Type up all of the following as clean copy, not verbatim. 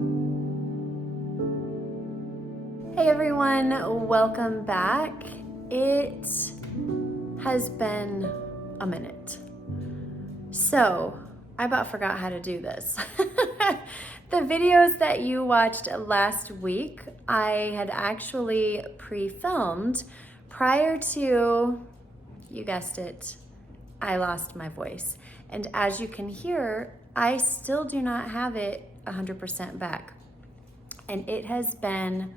Hey everyone, welcome back. It has been a minute. So, I about forgot how to do this. The videos that you watched last week, I had actually pre-filmed prior to, you guessed it, I lost my voice. And as you can hear, I still do not have it 100% back. And it has been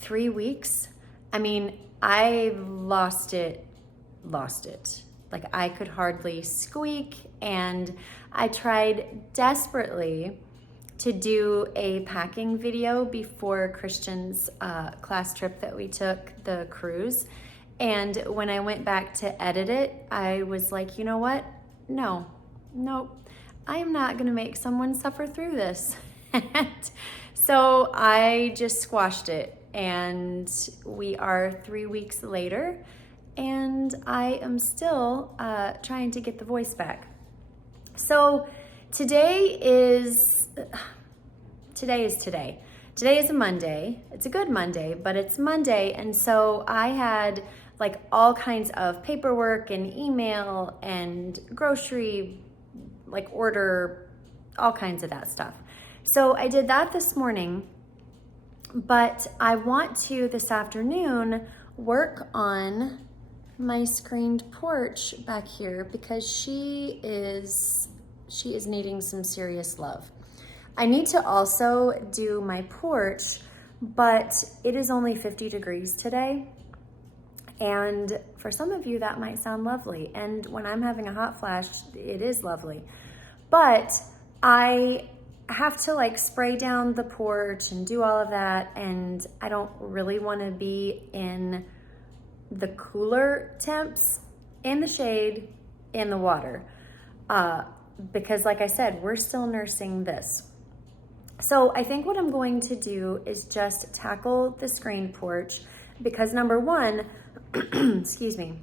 3 weeks. I mean, I lost it. Like I could hardly squeak, and I tried desperately to do a packing video before Christian's class trip that we took, the cruise. And when I went back to edit it, I was like, you know what? Nope. I am not gonna make someone suffer through this. So I just squashed it, and we are 3 weeks later, and I am still trying to get the voice back. So today is today. Today is a Monday. It's a good Monday, but it's Monday, and so I had like all kinds of paperwork and email and grocery like order, all kinds of that stuff. So I did that this morning, but I want to this afternoon work on my screened porch back here because she is needing some serious love. I need to also do my porch, but it is only 50 degrees today. And for some of you, that might sound lovely. And when I'm having a hot flash, it is lovely. But I have to like spray down the porch and do all of that. And I don't really want to be in the cooler temps, in the shade, in the water. Because like I said, we're still nursing this. So I think what I'm going to do is just tackle the screen porch because number one, excuse me,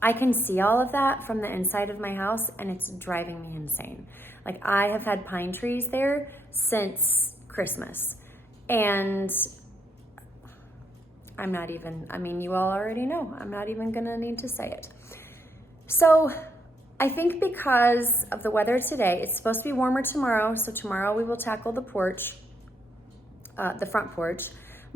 I can see all of that from the inside of my house and it's driving me insane. Like I have had pine trees there since Christmas, and I'm not even, I mean, you all already know, I'm not even gonna need to say it. So I think because of the weather today, it's supposed to be warmer tomorrow. So tomorrow we will tackle the porch, the front porch,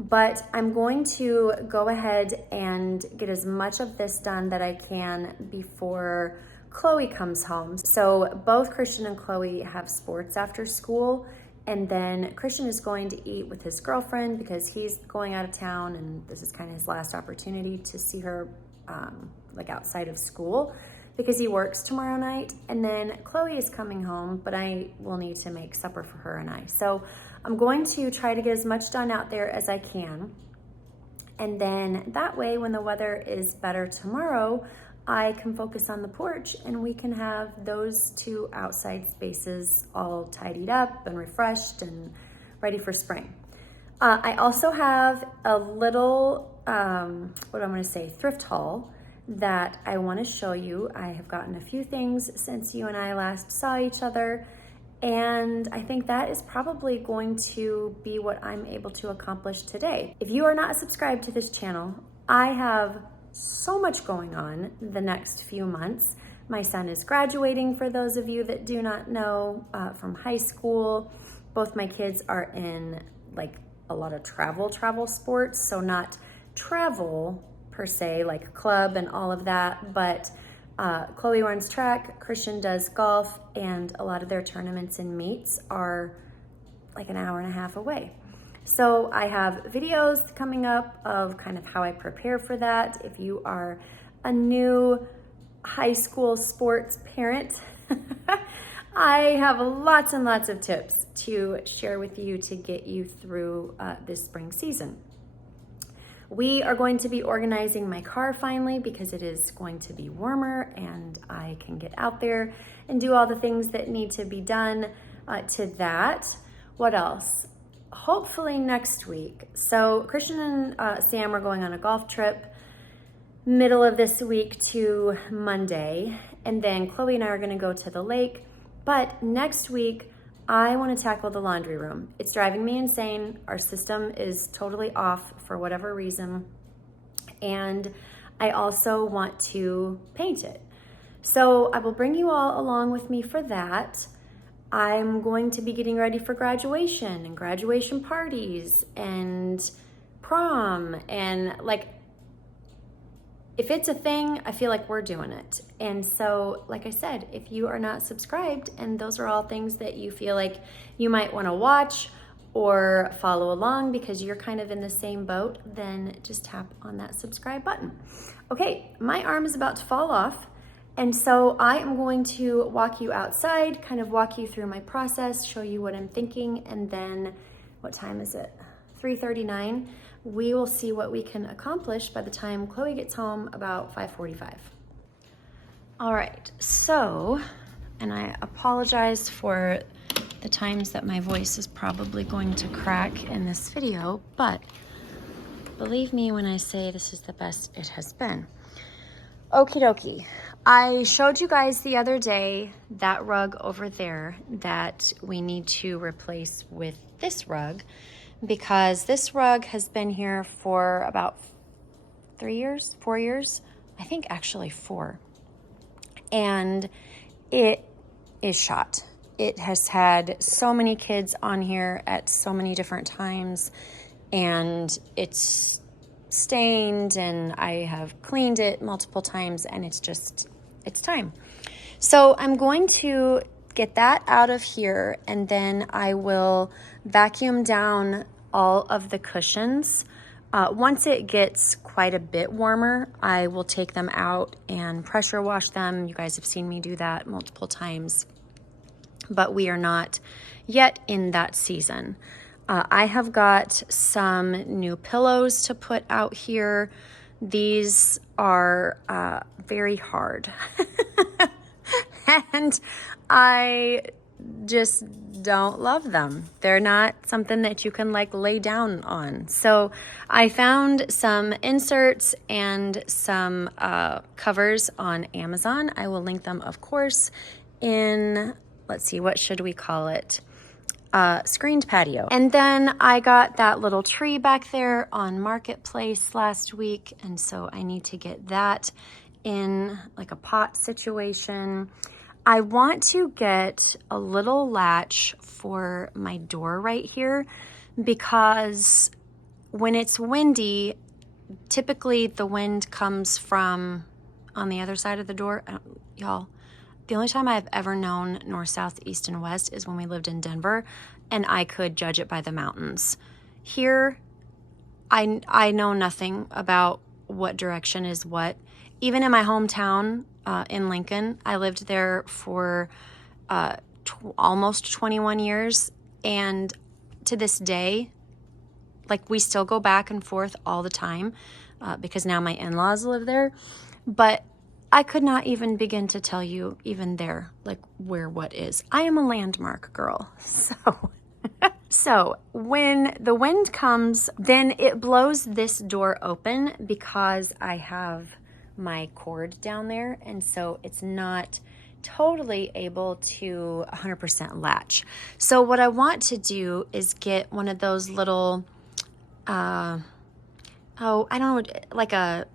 but I'm going to go ahead and get as much of this done that I can before Chloe comes home. So both Christian and Chloe have sports after school, and then Christian is going to eat with his girlfriend because he's going out of town, and this is kind of his last opportunity to see her like outside of school because he works tomorrow night. And then Chloe is coming home, but I will need to make supper for her and I. So I'm going to try to get as much done out there as I can. And then that way, when the weather is better tomorrow, I can focus on the porch and we can have those two outside spaces all tidied up and refreshed and ready for spring. I also have a little, thrift haul that I want to show you. I have gotten a few things since you and I last saw each other, and I think that is probably going to be what I'm able to accomplish today. If you are not subscribed to this channel, I have so much going on the next few months. My son is graduating, for those of you that do not know, from high school. Both my kids are in like a lot of travel sports, so not travel per se, like club and all of that, but Chloe runs track, Christian does golf, and a lot of their tournaments and meets are like an hour and a half away. So I have videos coming up of kind of how I prepare for that. If you are a new high school sports parent, I have lots and lots of tips to share with you to get you through this spring season. We are going to be organizing my car finally because it is going to be warmer and I can get out there and do all the things that need to be done to that. What else? Hopefully next week. So Christian and Sam are going on a golf trip middle of this week to Monday, and then Chloe and I are going to go to the lake. But next week I want to tackle the laundry room. It's driving me insane. Our system is totally off for whatever reason. And I also want to paint it. So I will bring you all along with me for that. I'm going to be getting ready for graduation and graduation parties and prom, and like, if it's a thing, I feel like we're doing it. And so, like I said, if you are not subscribed and those are all things that you feel like you might want to watch or follow along because you're kind of in the same boat, then just tap on that subscribe button. Okay, my arm is about to fall off. And so I am going to walk you outside, kind of walk you through my process, show you what I'm thinking, and then, what time is it? 3:39. We will see what we can accomplish by the time Chloe gets home, about 5:45. All right, so, and I apologize for the times that my voice is probably going to crack in this video, but believe me when I say this is the best it has been. Okie dokie. I showed you guys the other day that rug over there that we need to replace with this rug, because this rug has been here for about 4 years, I think actually 4. And it is shot. It has had so many kids on here at so many different times, and it's stained, and I have cleaned it multiple times, and it's time. So I'm going to get that out of here, and then I will vacuum down all of the cushions. Once it gets quite a bit warmer, I will take them out and pressure wash them. You guys have seen me do that multiple times, but we are not yet in that season. I have got some new pillows to put out here. These are very hard. And I just don't love them. They're not something that you can like lay down on. So I found some inserts and some covers on Amazon. I will link them, of course, in, let's see, what should we call it? Screened patio. And then I got that little tree back there on Marketplace last week, and so I need to get that in like a pot situation. I want to get a little latch for my door right here, because when it's windy, typically the wind comes from on the other side of the door. Y'all, the only time I've ever known north, south, east, and west is when we lived in Denver, and I could judge it by the mountains. Here, I know nothing about what direction is what. Even in my hometown in Lincoln, I lived there for almost 21 years, and to this day, like, we still go back and forth all the time because now my in-laws live there, but I could not even begin to tell you even there, like, where what is. I am a landmark girl. So when the wind comes, then it blows this door open because I have my cord down there. And so it's not totally able to 100% latch. So what I want to do is get one of those little, I don't know, like a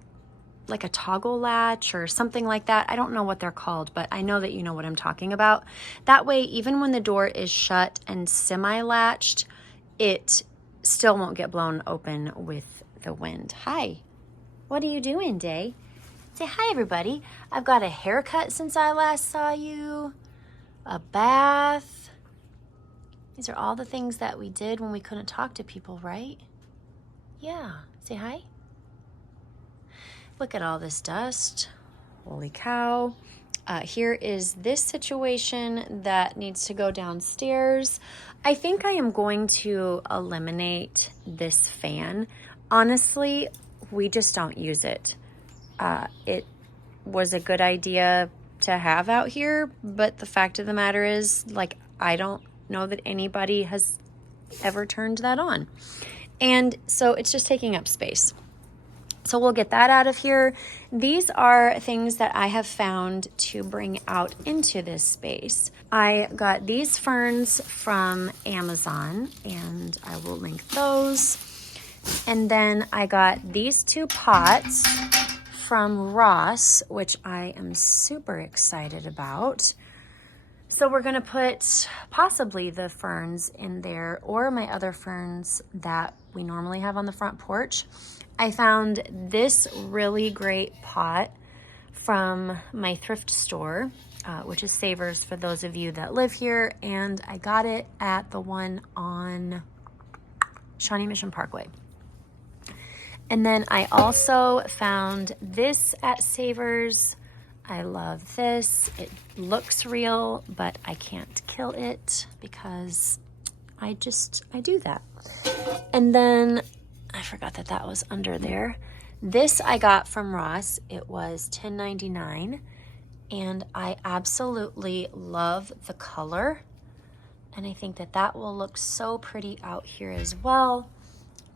toggle latch or something like that. I don't know what they're called, but I know that you know what I'm talking about. That way, even when the door is shut and semi-latched, it still won't get blown open with the wind. Hi, what are you doing, Day? Say hi, everybody. I've got a haircut since I last saw you, a bath. These are all the things that we did when we couldn't talk to people, right? Yeah, say hi. Look at all this dust. Holy cow. Here is this situation that needs to go downstairs. I think I am going to eliminate this fan. Honestly, we just don't use it. It was a good idea to have out here, but the fact of the matter is, like, I don't know that anybody has ever turned that on. And so it's just taking up space. So we'll get that out of here. These are things that I have found to bring out into this space. I got these ferns from Amazon, and I will link those. And then I got these 2 pots from Ross, which I am super excited about. So we're gonna put possibly the ferns in there, or my other ferns that we normally have on the front porch. I found this really great pot from my thrift store, which is Savers for those of you that live here, and I got it at the one on Shawnee Mission Parkway. And then I also found this at Savers. I love this. It looks real, but I can't kill it because I do that. And then I forgot that that was under there. This I got from Ross. It was $10.99, and I absolutely love the color. And I think that that will look so pretty out here as well.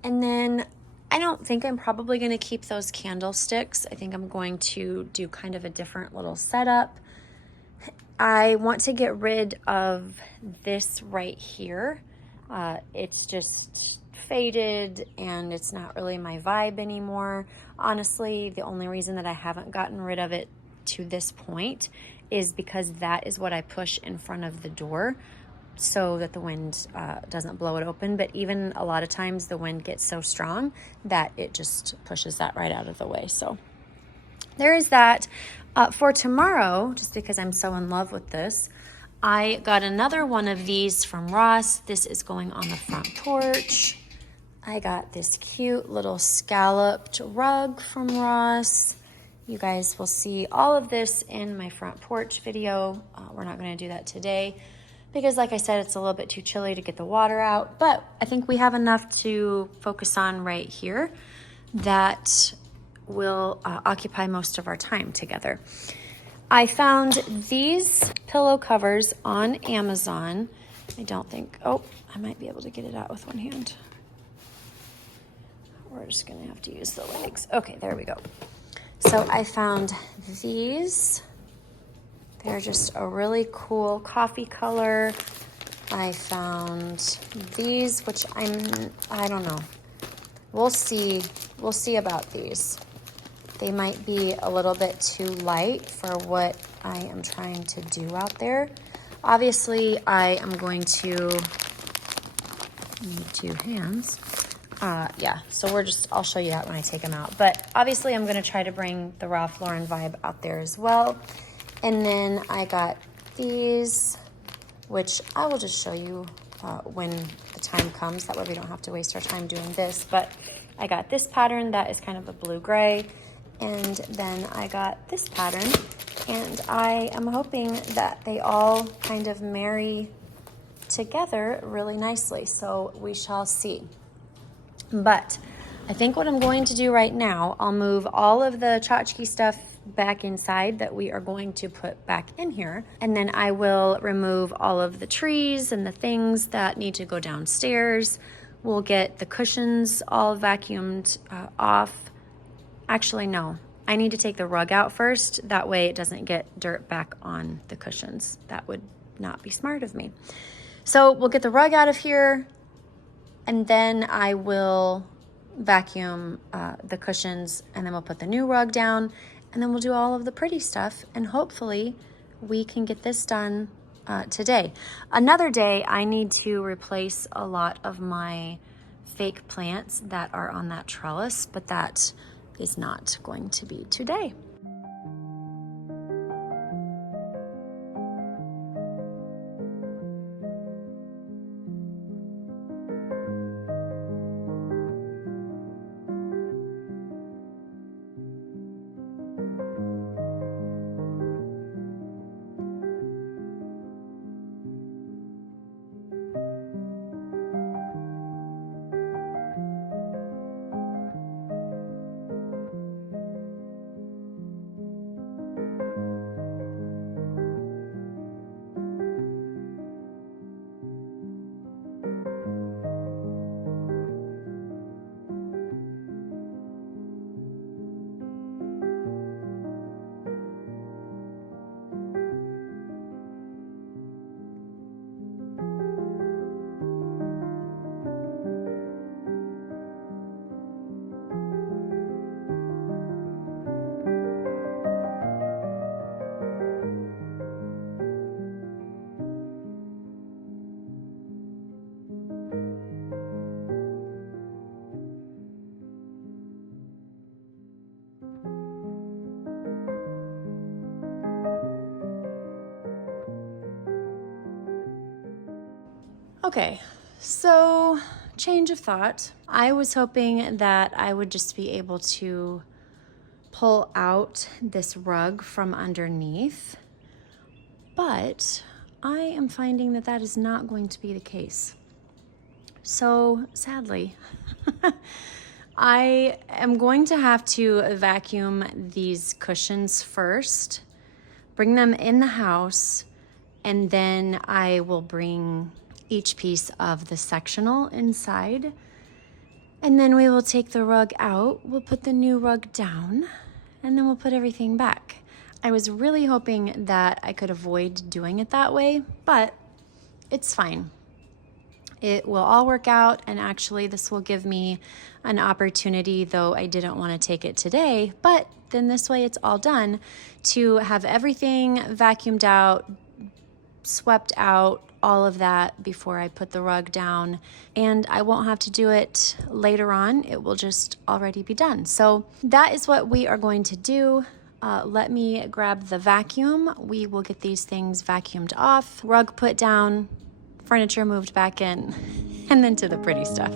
And then I don't think I'm probably going to keep those candlesticks. I think I'm going to do kind of a different little setup. I want to get rid of this right here. It's just faded and it's not really my vibe anymore. Honestly, the only reason that I haven't gotten rid of it to this point is because that is what I push in front of the door so that the wind doesn't blow it open. But even a lot of times the wind gets so strong that it just pushes that right out of the way. So there is that. For tomorrow, just because I'm so in love with this, I got another one of these from Ross. This is going on the front porch. I got this cute little scalloped rug from Ross. You guys will see all of this in my front porch video. We're not going to do that today because, like I said, it's a little bit too chilly to get the water out. But I think we have enough to focus on right here that will occupy most of our time together. I found these pillow covers on Amazon. I don't think, oh, I might be able to get it out with one hand. We're just gonna have to use the legs. Okay, there we go. So I found these. They're just a really cool coffee color. I found these, which I don't know. We'll see about these. They might be a little bit too light for what I am trying to do out there. Obviously, I am going to need 2 hands. Yeah, so I'll show you that when I take them out. But obviously, I'm going to try to bring the Ralph Lauren vibe out there as well. And then I got these, which I will just show you when the time comes. That way we don't have to waste our time doing this. But I got this pattern that is kind of a blue-gray. And then I got this pattern. And I am hoping that they all kind of marry together really nicely. So we shall see. But I think what I'm going to do right now, I'll move all of the tchotchke stuff back inside that we are going to put back in here. And then I will remove all of the trees and the things that need to go downstairs. We'll get the cushions all vacuumed off. Actually, no. I need to take the rug out first. That way it doesn't get dirt back on the cushions. That would not be smart of me. So we'll get the rug out of here, and then I will vacuum the cushions, and then we'll put the new rug down, and then we'll do all of the pretty stuff, and hopefully we can get this done today. Another day, I need to replace a lot of my fake plants that are on that trellis, but that is not going to be today. Okay, so change of thought. I was hoping that I would just be able to pull out this rug from underneath, but I am finding that that is not going to be the case. So sadly, I am going to have to vacuum these cushions first, bring them in the house, and then I will bring each piece of the sectional inside. And then we will take the rug out, we'll put the new rug down, and then we'll put everything back. I was really hoping that I could avoid doing it that way, but it's fine. It will all work out, and actually this will give me an opportunity, though I didn't want to take it today, but then this way it's all done, to have everything vacuumed out, swept out, all of that before I put the rug down, and I won't have to do it later on. It will just already be done. So that is what we are going to do. Let me grab the vacuum. We will get these things vacuumed off, rug put down, furniture moved back in, and then to the pretty stuff.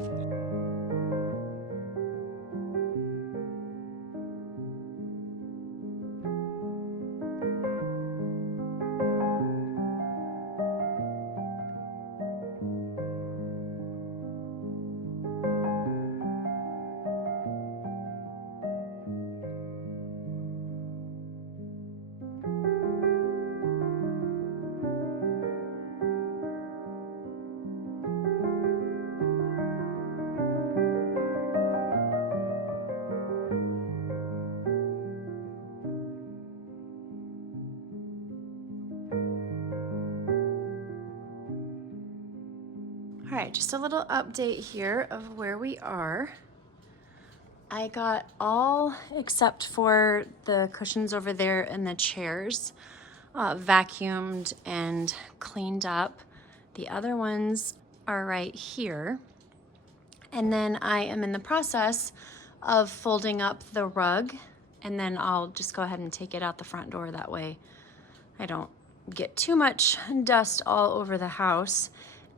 All right, just a little update here of where we are. I got all, except for the cushions over there and the chairs, vacuumed and cleaned up. The other ones are right here. And then I am in the process of folding up the rug, and then I'll just go ahead and take it out the front door. That way I don't get too much dust all over the house.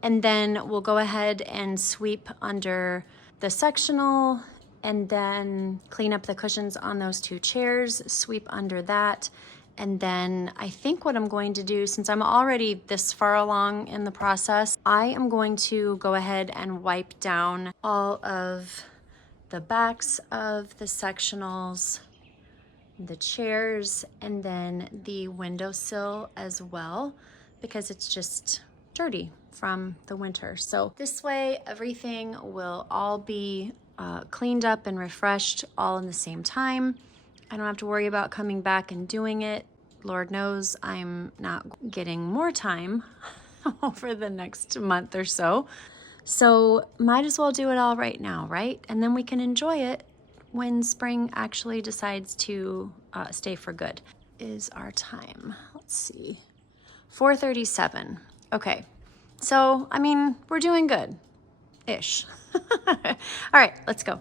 And then we'll go ahead and sweep under the sectional, and then clean up the cushions on those two chairs, sweep under that. And then I think what I'm going to do, since I'm already this far along in the process, I am going to go ahead and wipe down all of the backs of the sectionals, the chairs, and then the windowsill as well, because it's just dirty from the winter. So this way everything will all be cleaned up and refreshed all in the same time. I don't have to worry about coming back and doing it. Lord knows I'm not getting more time over the next month or so. So might as well do it all right now, right? And then we can enjoy it when spring actually decides to stay for good. Is our time, let's see, 4:37. Okay, so I mean, we're doing good-ish. All right, let's go.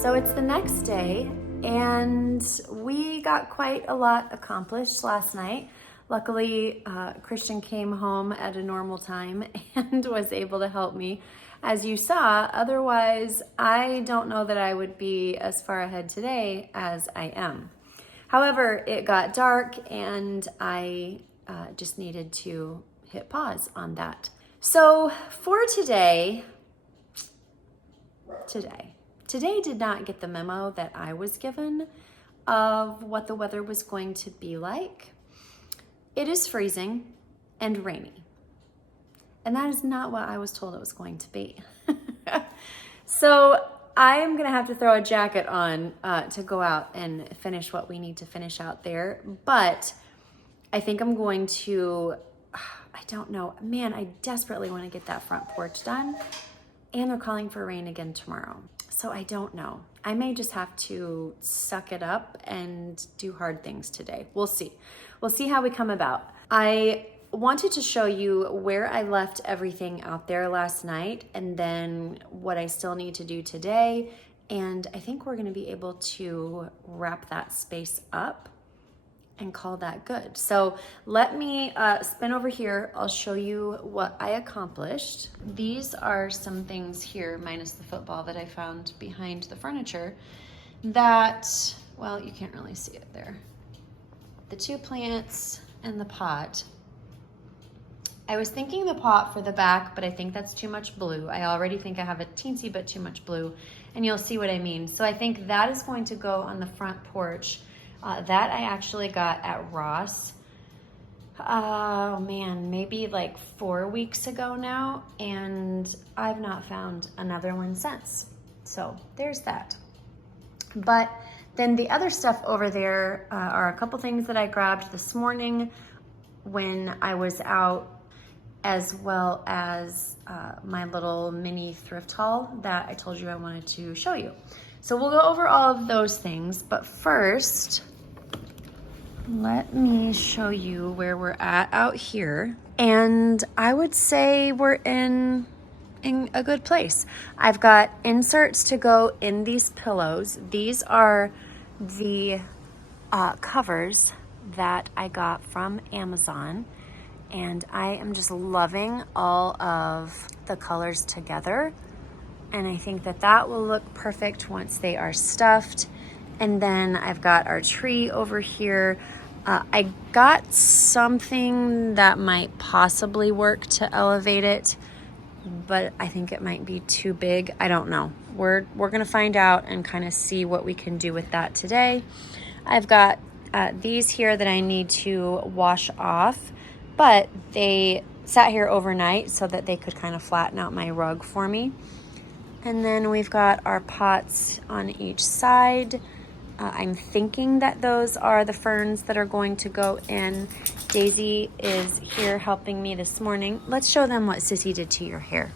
So it's the next day, and we got quite a lot accomplished last night. Luckily, Christian came home at a normal time and was able to help me, as you saw. Otherwise, I don't know that I would be as far ahead today as I am. However, it got dark and I just needed to hit pause on that. So for today did not get the memo that I was given of what the weather was going to be like. It is freezing and rainy. And that is not what I was told it was going to be. So I am gonna have to throw a jacket on to go out and finish what we need to finish out there. But I think I'm going to, I don't know, man, I desperately wanna get that front porch done. And they're calling for rain again tomorrow. So I don't know. I may just have to suck it up and do hard things today. We'll see. We'll see how we come about. I wanted to show you where I left everything out there last night and then what I still need to do today. And I think we're gonna be able to wrap that space up and call that good. So let me spin over here. I'll show you what I accomplished. These are some things here, minus the football, that I found behind the furniture that, well, you can't really see it there. The 2 plants and the pot. I was thinking the pot for the back, but I think that's too much blue. I already think I have a teensy bit too much blue, and you'll see what I mean. So I think that is going to go on the front porch. That I actually got at Ross, oh man, maybe like 4 weeks ago now, and I've not found another one since. So there's that. But then the other stuff over there are a couple things that I grabbed this morning when I was out, as well as my little mini thrift haul that I told you I wanted to show you. So we'll go over all of those things, but first, let me show you where we're at out here. And I would say we're in a good place. I've got inserts to go in these pillows. These are the covers that I got from Amazon. And I am just loving all of the colors together. And I think that that will look perfect once they are stuffed. And then I've got our tree over here. I got something that might possibly work to elevate it, but I think it might be too big. I don't know. We're gonna find out and kind of see what we can do with that today. I've got these here that I need to wash off, but they sat here overnight so that they could kind of flatten out my rug for me. And then we've got our pots on each side. I'm thinking that those are the ferns that are going to go in. Daisy is here helping me this morning. Let's show them what Sissy did to your hair.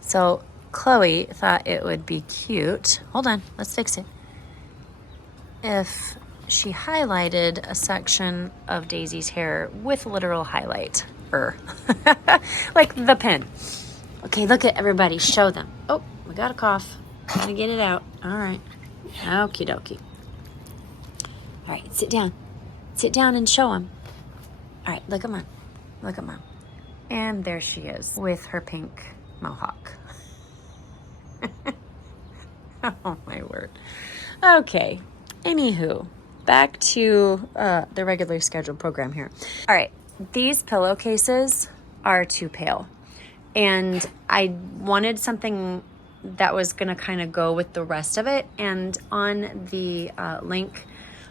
So Chloe thought it would be cute. Hold on, let's fix it. If she highlighted a section of Daisy's hair with literal highlight. Like the pen. Okay, look at everybody, show them. Oh, we got a cough. I'm gonna get it out. All right. Okie dokie. All right, sit down. Sit down and show them. All right, look at Mom. Look at Mom. And there she is with her pink mohawk. Oh, my word. Okay, anywho, back to the regular scheduled program here. All right, these pillowcases are too pale. And I wanted something that was gonna kind of go with the rest of it. And on the link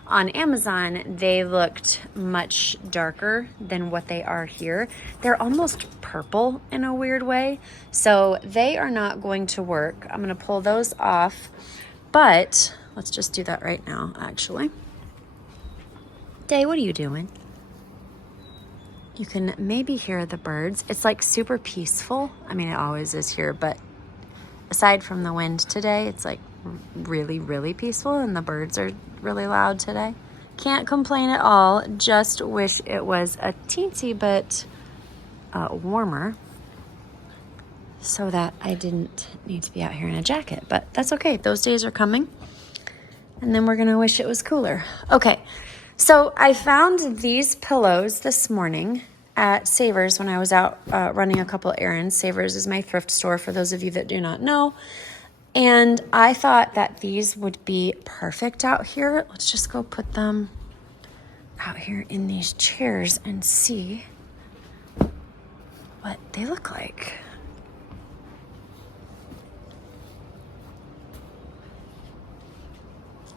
on Amazon, they looked much darker than what they are here. They're almost purple in a weird way. So they are not going to work. I'm gonna pull those off, but let's just do that right now, actually. Day, what are you doing? You can maybe hear the birds. It's like super peaceful. I mean, it always is here, but aside from the wind today, it's like really, really peaceful, and the birds are really loud today. Can't complain at all. Just wish it was a teensy bit warmer. so that I didn't need to be out here in a jacket, but that's okay. Those days are coming, and then we're gonna wish it was cooler. Okay, so I found these pillows this morning at Savers when I was out running a couple errands. Savers is my thrift store for those of you that do not know. And I thought that these would be perfect out here. Let's just go put them out here in these chairs and see what they look like.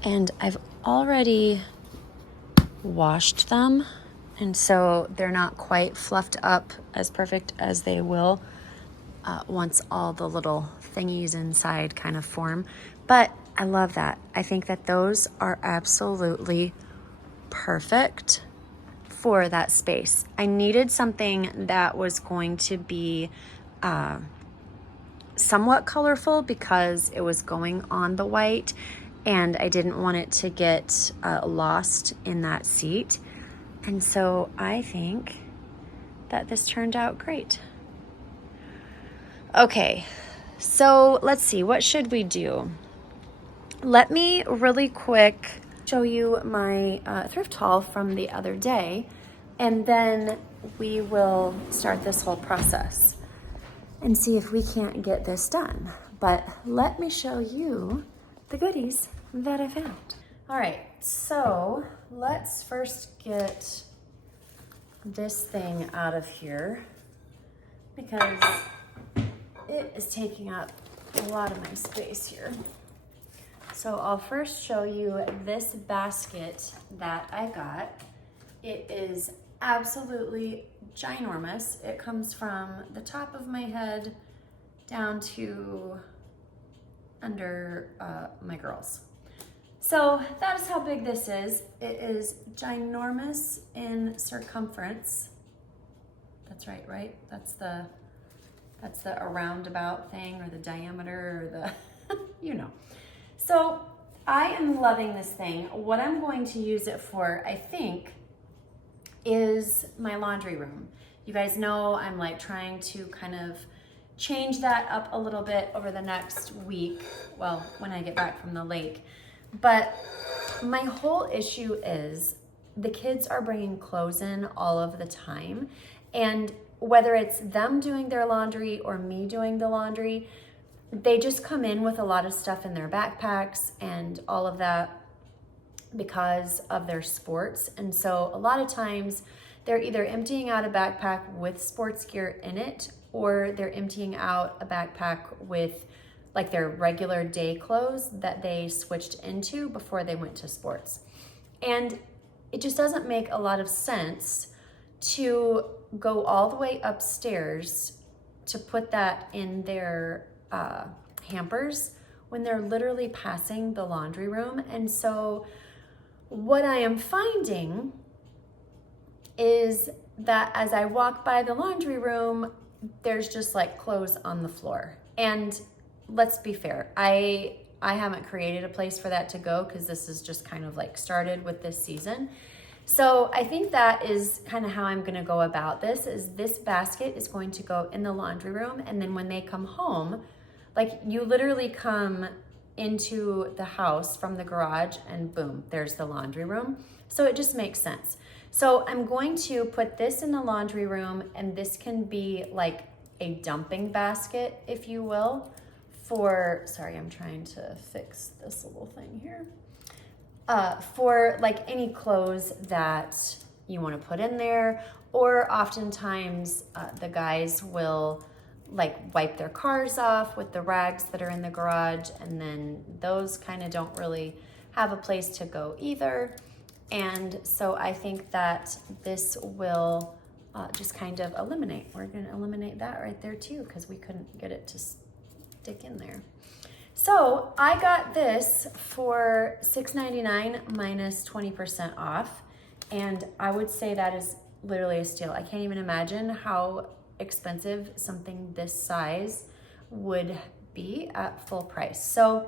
And I've already washed them, and so they're not quite fluffed up as perfect as they will once all the little thingies inside kind of form. But I love that. I think that those are absolutely perfect for that space. I needed something that was going to be somewhat colorful because it was going on the white, and I didn't want it to get lost in that seat. And so I think that this turned out great. Okay, so let's see, what should we do? Let me really quick show you my thrift haul from the other day, and then we will start this whole process and see if we can't get this done. But let me show you the goodies that I found. All right, so let's first get this thing out of here because it is taking up a lot of my space here. So I'll first show you this basket that I got. It is absolutely ginormous. It comes from the top of my head down to under my girls. So that is how big this is. It is ginormous in circumference. That's right, right? That's the roundabout thing, or the diameter, or the, you know. So I am loving this thing. What I'm going to use it for, I think, is my laundry room. You guys know I'm like trying to kind of change that up a little bit over the next week, well, when I get back from the lake. But my whole issue is the kids are bringing clothes in all of the time, and whether it's them doing their laundry or me doing the laundry, they just come in with a lot of stuff in their backpacks and all of that because of their sports. And so a lot of times they're either emptying out a backpack with sports gear in it, or they're emptying out a backpack with like their regular day clothes that they switched into before they went to sports. And it just doesn't make a lot of sense to go all the way upstairs to put that in their hampers when they're literally passing the laundry room. And so what I am finding is that as I walk by the laundry room, there's just like clothes on the floor. And let's be fair, I haven't created a place for that to go because this is just kind of like started with this season. So I think that is kind of how I'm going to go about this, is this basket is going to go in the laundry room, and then when they come home, like you literally come into the house from the garage and boom, there's the laundry room. So it just makes sense. So I'm going to put this in the laundry room, and this can be like a dumping basket, if you will, for, sorry, I'm trying to fix this little thing here. For like any clothes that you want to put in there, or oftentimes the guys will like wipe their cars off with the rags that are in the garage, and then those kind of don't really have a place to go either. And so I think that this will just kind of eliminate. We're going to eliminate that right there too, because we couldn't get it to stick in there. So I got this for $6.99 minus 20% off. And I would say that is literally a steal. I can't even imagine how expensive something this size would be at full price. So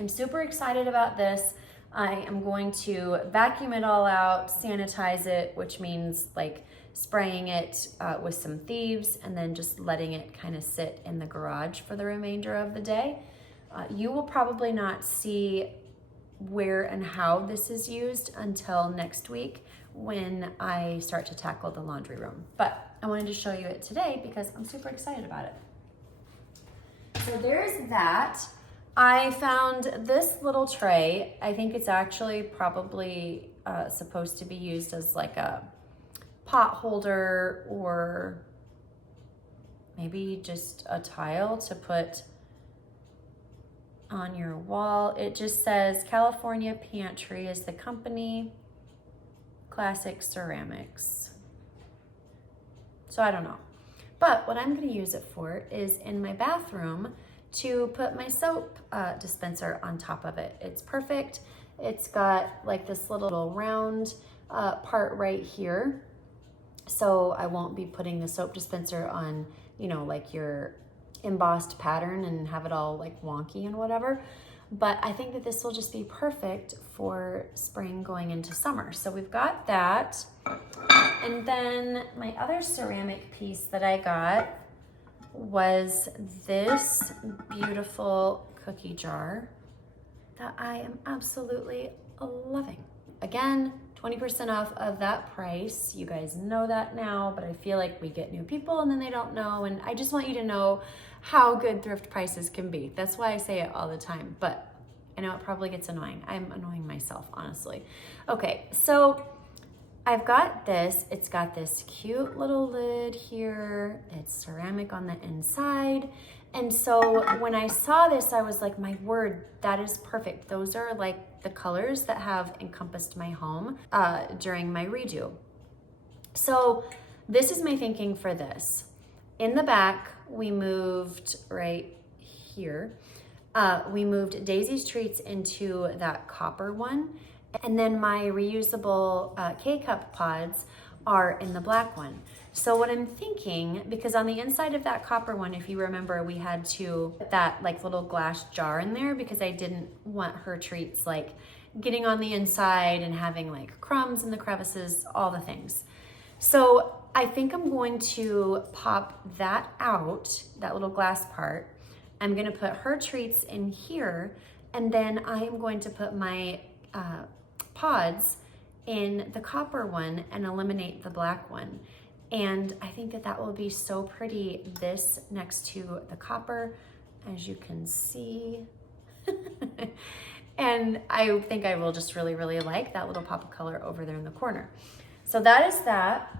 I'm super excited about this. I am going to vacuum it all out, sanitize it, which means like spraying it with some thieves and then just letting it kind of sit in the garage for the remainder of the day. You will probably not see where and how this is used until next week when I start to tackle the laundry room. But I wanted to show you it today because I'm super excited about it. So there's that. I found this little tray. I think it's actually probably supposed to be used as like a pot holder or maybe just a tile to put on your wall. It just says California Pantry is the company, classic ceramics. So I don't know. But what I'm going to use it for is in my bathroom to put my soap dispenser on top of it. It's perfect. It's got like this little round part right here. So I won't be putting the soap dispenser on, you know, like your embossed pattern and have it all like wonky and whatever. But I think that this will just be perfect for spring going into summer. So we've got that. And then my other ceramic piece that I got was this beautiful cookie jar that I am absolutely loving. Again, 20% off of that price. You guys know that now, but I feel like we get new people and then they don't know. And I just want you to know how good thrift prices can be. That's why I say it all the time, but I know it probably gets annoying. I'm annoying myself, honestly. Okay, so I've got this. It's got this cute little lid here. It's ceramic on the inside. And so when I saw this, I was like, my word, that is perfect. Those are like the colors that have encompassed my home during my redo. So this is my thinking for this. In the back, we moved right here. We moved Daisy's Treats into that copper one. And then my reusable K-Cup pods are in the black one. So what I'm thinking, because on the inside of that copper one, if you remember, we had to put that like little glass jar in there because I didn't want her treats like getting on the inside and having like crumbs in the crevices, all the things. So I think I'm going to pop that out, that little glass part. I'm gonna put her treats in here, and then I am going to put my pods in the copper one and eliminate the black one. And I think that that will be so pretty, this next to the copper, as you can see. And I think I will just really, really like that little pop of color over there in the corner. So that is that.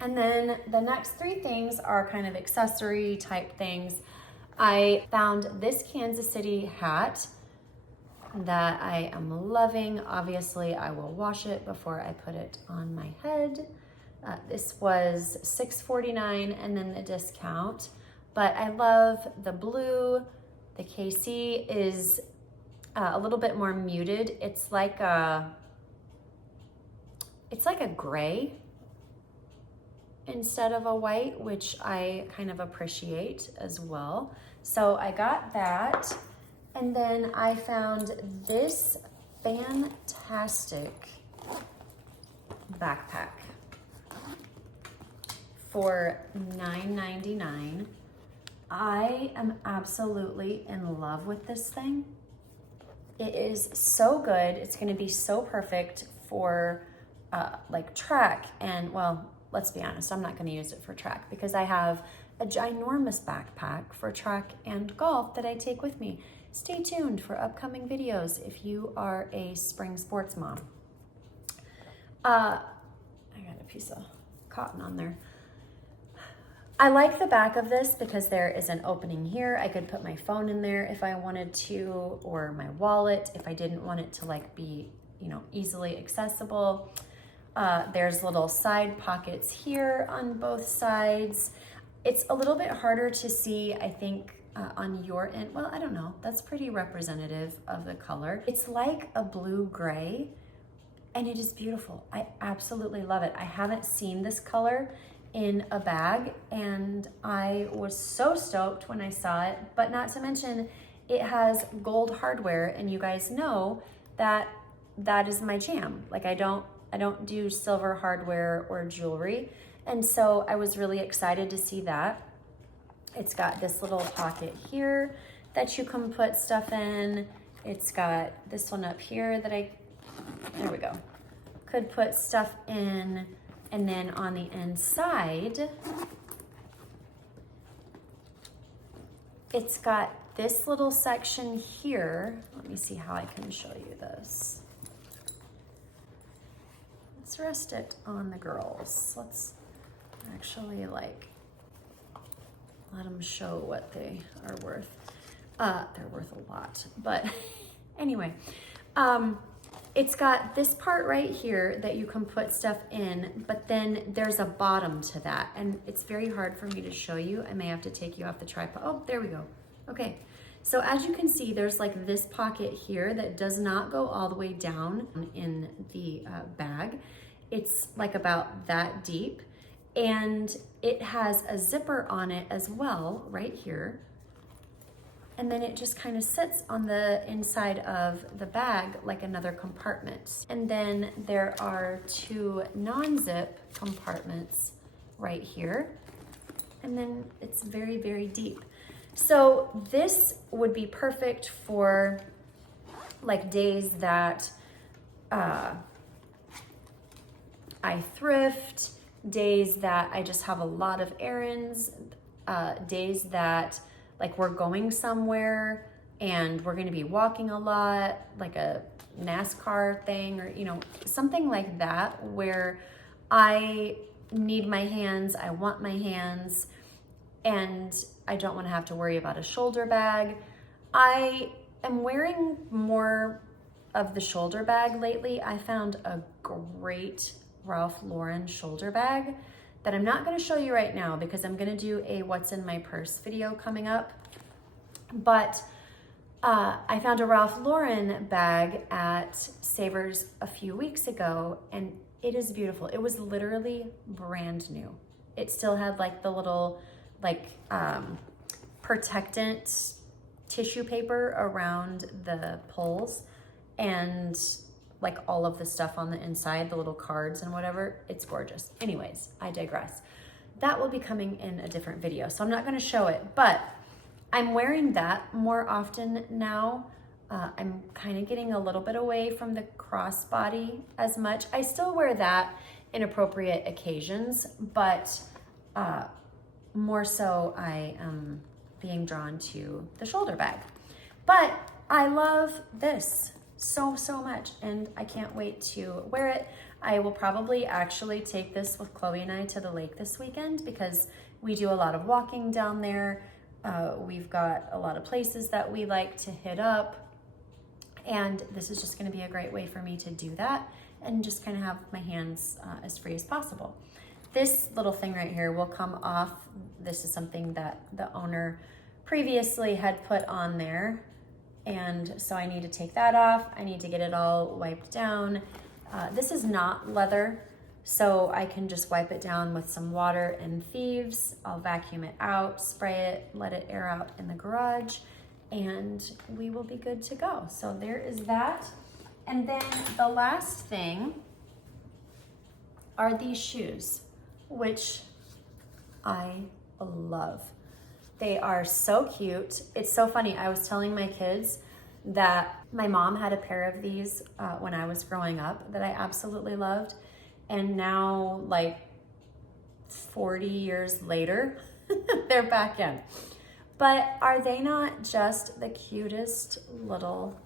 And then the next three things are kind of accessory type things. I found this Kansas City hat that I am loving. Obviously, I will wash it before I put it on my head. This was $6.49 and then the discount, but I love the blue. The KC is a little bit more muted. It's like a gray instead of a white, which I kind of appreciate as well. So I got that. And then I found this fantastic backpack for $9.99. I am absolutely in love with this thing. It is so good. It's gonna be so perfect for like track and, well, let's be honest, I'm not gonna use it for track because I have a ginormous backpack for track and golf that I take with me. Stay tuned for upcoming videos if you are a spring sports mom. I got a piece of cotton on there. I like the back of this because there is an opening here. I could put my phone in there if I wanted to, or my wallet if I didn't want it to like be, you know, easily accessible. There's little side pockets here on both sides. It's a little bit harder to see, I think, on your end. Well, I don't know. That's pretty representative of the color. It's like a blue-gray, and it is beautiful. I absolutely love it. I haven't seen this color in a bag, and I was so stoked when I saw it, but not to mention it has gold hardware, and you guys know that that is my jam. Like I don't I don't do silver hardware or jewelry. And so I was really excited to see that. It's got this little pocket here that you can put stuff in. It's got this one up here that there we go, could put stuff in. And then on the inside, it's got this little section here. Let me see how I can show you this. Let's rest it on the girls. Let's actually like let them show what they are worth. They're worth a lot, but anyway, it's got this part right here that you can put stuff in, but then there's a bottom to that, and it's very hard for me to show you. I may have to take you off the tripod. Oh, there we go. Okay, so as you can see, there's like this pocket here that does not go all the way down in the bag. It's like about that deep, and it has a zipper on it as well, right here. And then it just kind of sits on the inside of the bag like another compartment. And then there are 2 non-zip compartments right here. And then it's very, very deep. So this would be perfect for like days that I thrift, days that I just have a lot of errands, days that like we're going somewhere and we're going to be walking a lot, like a NASCAR thing, or, you know, something like that where I need my hands, I want my hands, and I don't want to have to worry about a shoulder bag. I am wearing more of the shoulder bag lately. I found a great Ralph Lauren shoulder bag that I'm not going to show you right now because I'm going to do a what's in my purse video coming up. But I found a Ralph Lauren bag at Savers a few weeks ago, and it is beautiful. It was literally brand new. It still had like the little like protectant tissue paper around the poles, and like all of the stuff on the inside, the little cards and whatever. It's gorgeous. Anyways, I digress. That will be coming in a different video, so I'm not going to show it, but I'm wearing that more often now. I'm kind of getting a little bit away from the crossbody as much. I still wear that in appropriate occasions, but more so I am being drawn to the shoulder bag. But I love this so much, and I can't wait to wear it. I will probably actually take this with Chloe and I to the lake this weekend because we do a lot of walking down there. We've got a lot of places that we like to hit up, and this is just going to be a great way for me to do that and just kind of have my hands as free as possible. This little thing right here will come off. This is something that the owner previously had put on there, and so I need to take that off. I need to get it all wiped down. This is not leather, so I can just wipe it down with some water and thieves. I'll vacuum it out, spray it, let it air out in the garage, and we will be good to go. So there is that. And then the last thing are these shoes, which I love. They are so cute. It's so funny. I was telling my kids that my mom had a pair of these when I was growing up that I absolutely loved. And now, like 40 years later, they're back in. But are they not just the cutest little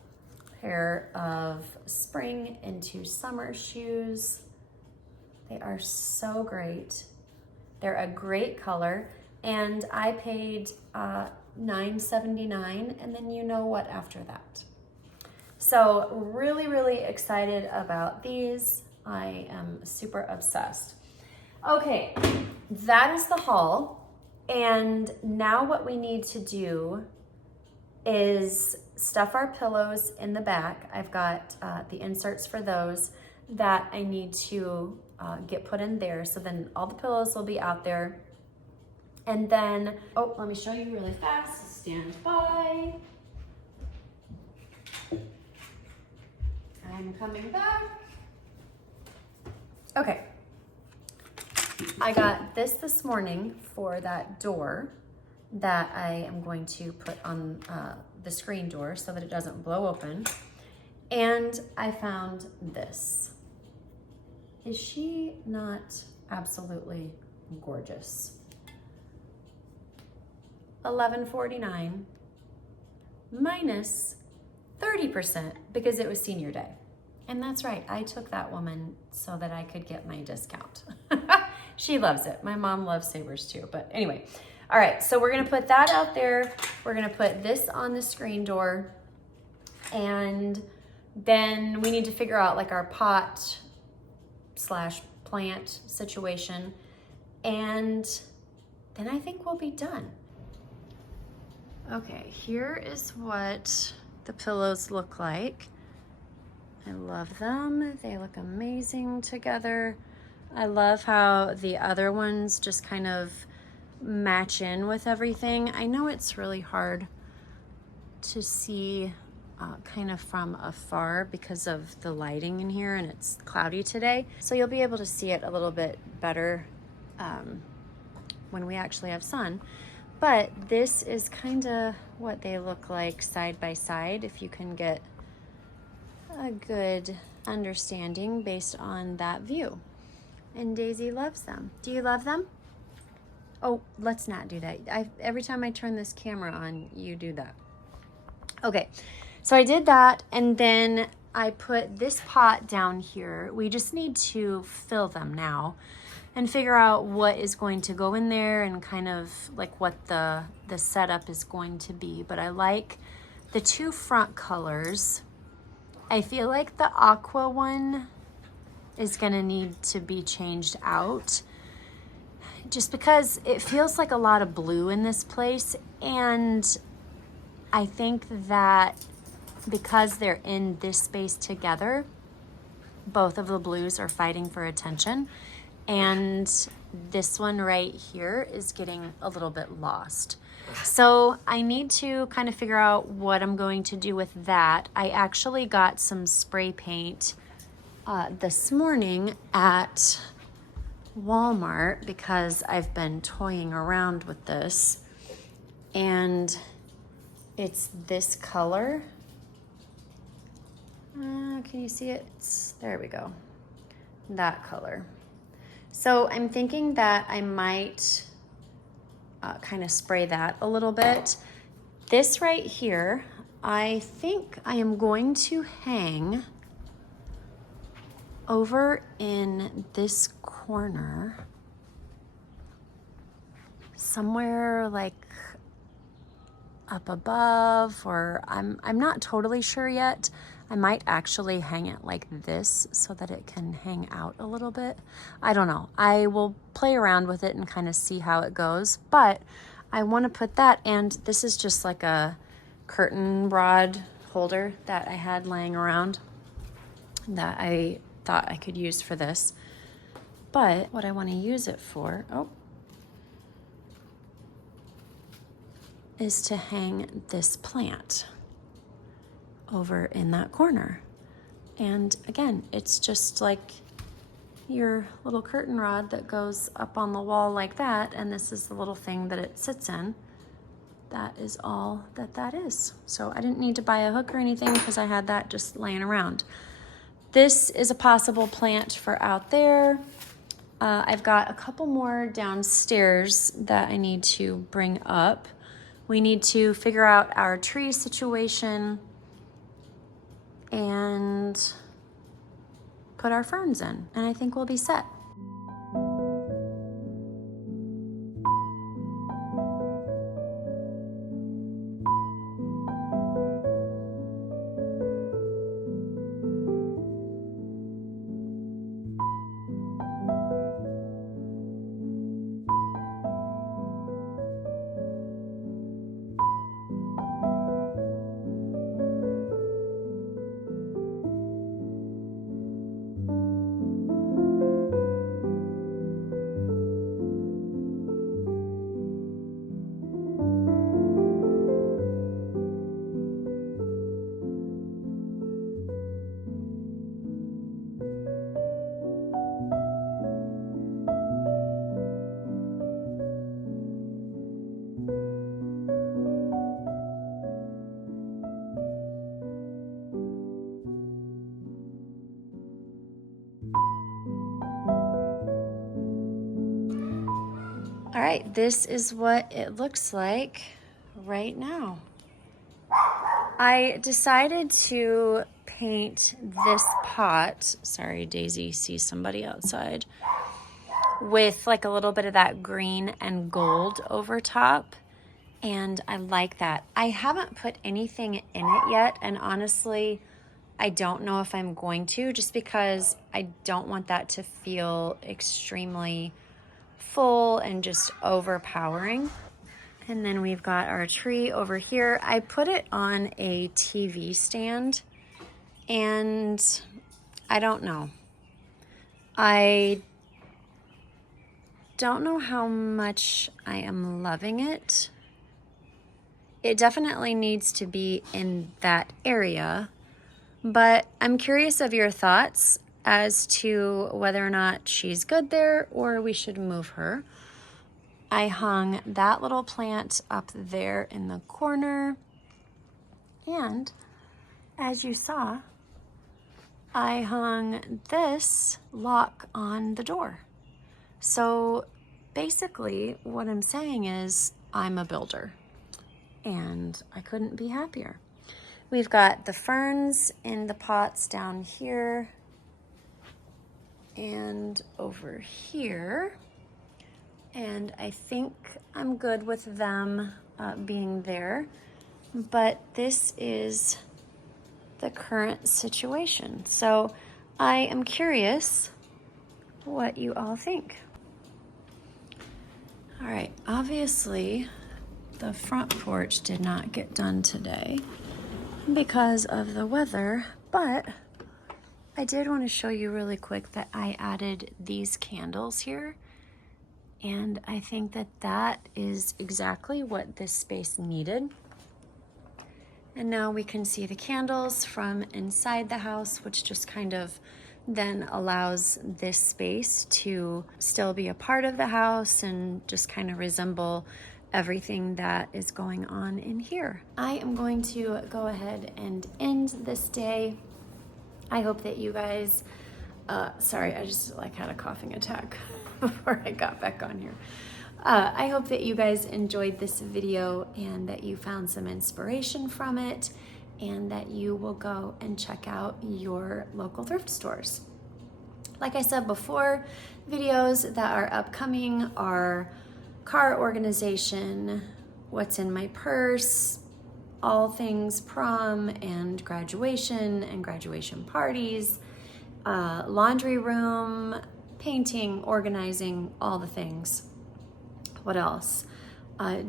pair of spring into summer shoes? They are so great. They're a great color. And I paid $9.79, and then you know what after that. So really excited about these. I am super obsessed. Okay, that is the haul. And now what we need to do is stuff our pillows in the back. I've got the inserts for those that I need to get put in there. So then all the pillows will be out there. And then, oh, let me show you really fast. Stand by. I'm coming back. Okay. I got this morning for that door that I am going to put on the screen door so that it doesn't blow open. And I found this. Is she not absolutely gorgeous? $11.49 minus 30% because it was senior day. And that's right, I took that woman so that I could get my discount. She loves it. My mom loves Sabres too, but anyway. All right, so we're gonna put that out there. We're gonna put this on the screen door, and then we need to figure out like our pot slash plant situation, and then I think we'll be done. Okay, here is what the pillows look like. I love them. They look amazing together. I love how the other ones just kind of match in with everything. I know it's really hard to see kind of from afar because of the lighting in here, and it's cloudy today. So you'll be able to see it a little bit better when we actually have sun. But this is kind of what they look like side by side, if you can get a good understanding based on that view. And Daisy loves them. Do you love them? Oh, let's not do that. Every time I turn this camera on, you do that. Okay, so I did that, and then I put this pot down here. We just need to fill them now and figure out what is going to go in there and kind of like what the setup is going to be. But I like the two front colors. I feel like the aqua one is gonna need to be changed out just because it feels like a lot of blue in this place. And I think that because they're in this space together, both of the blues are fighting for attention. And this one right here is getting a little bit lost. So I need to kind of figure out what I'm going to do with that. I actually got some spray paint this morning at Walmart because I've been toying around with this, and it's this color. Can you see it? There we go. That color. So I'm thinking that I might kind of spray that a little bit. This right here, I think I am going to hang over in this corner somewhere like up above, or I'm not totally sure yet. I might actually hang it like this so that it can hang out a little bit. I don't know. I will play around with it and kind of see how it goes, but I want to put that, and this is just like a curtain rod holder that I had laying around that I thought I could use for this. But what I want to use it for, is to hang this plant over in that corner. And again, it's just like your little curtain rod that goes up on the wall like that, and this is the little thing that it sits in. That is all that is. So I didn't need to buy a hook or anything because I had that just laying around. This is a possible plant for out there. I've got a couple more downstairs that I need to bring up. We need to figure out our tree situation and put our ferns in, and I think we'll be set. right, this is what it looks like right now. I decided to paint this pot, sorry Daisy sees somebody outside, with like a little bit of that green and gold over top. And I like that. I haven't put anything in it yet, and honestly, I don't know if I'm going to, just because I don't want that to feel extremely full and just overpowering. And then we've got our tree over here. I put it on a TV stand, and I don't know. I don't know how much I am loving it. It definitely needs to be in that area, but I'm curious of your thoughts as to whether or not she's good there or we should move her. I hung that little plant up there in the corner, and as you saw, I hung this lock on the door. So basically what I'm saying is I'm a builder, and I couldn't be happier. We've got the ferns in the pots down here and over here. And I think I'm good with them being there. But this is the current situation. So I am curious what you all think. All right, obviously, the front porch did not get done today because of the weather, but I did want to show you really quick that I added these candles here, and I think that that is exactly what this space needed. And now we can see the candles from inside the house, which just kind of then allows this space to still be a part of the house and just kind of resemble everything that is going on in here. I am going to go ahead and end this day. I hope that you guys, sorry, I just like had a coughing attack before I got back on here. I hope that you guys enjoyed this video and that you found some inspiration from it, and that you will go and check out your local thrift stores. Like I said before, videos that are upcoming are car organization, what's in my purse, all things prom and graduation parties, laundry room, painting, organizing, all the things. What else?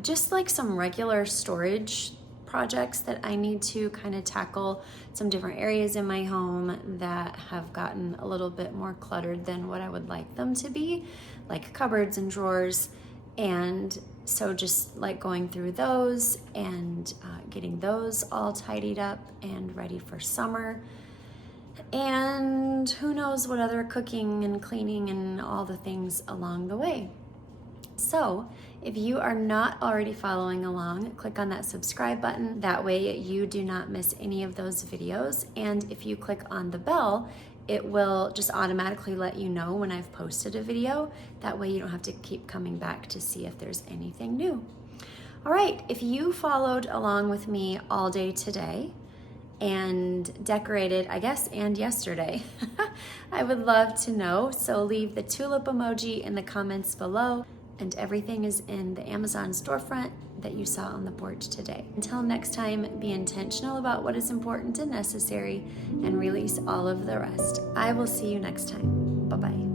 Just like some regular storage projects that I need to kind of tackle, some different areas in my home that have gotten a little bit more cluttered than what I would like them to be, like cupboards and drawers. And so just like going through those and getting those all tidied up and ready for summer. And who knows what other cooking and cleaning and all the things along the way. So if you are not already following along, click on that subscribe button. That way you do not miss any of those videos. And if you click on the bell, it will just automatically let you know when I've posted a video. That way you don't have to keep coming back to see if there's anything new. All right, if you followed along with me all day today and decorated, I guess, and yesterday, I would love to know. So leave the tulip emoji in the comments below, and everything is in the Amazon storefront that you saw on the porch today. Until next time, be intentional about what is important and necessary, and release all of the rest. I will see you next time. Bye-bye.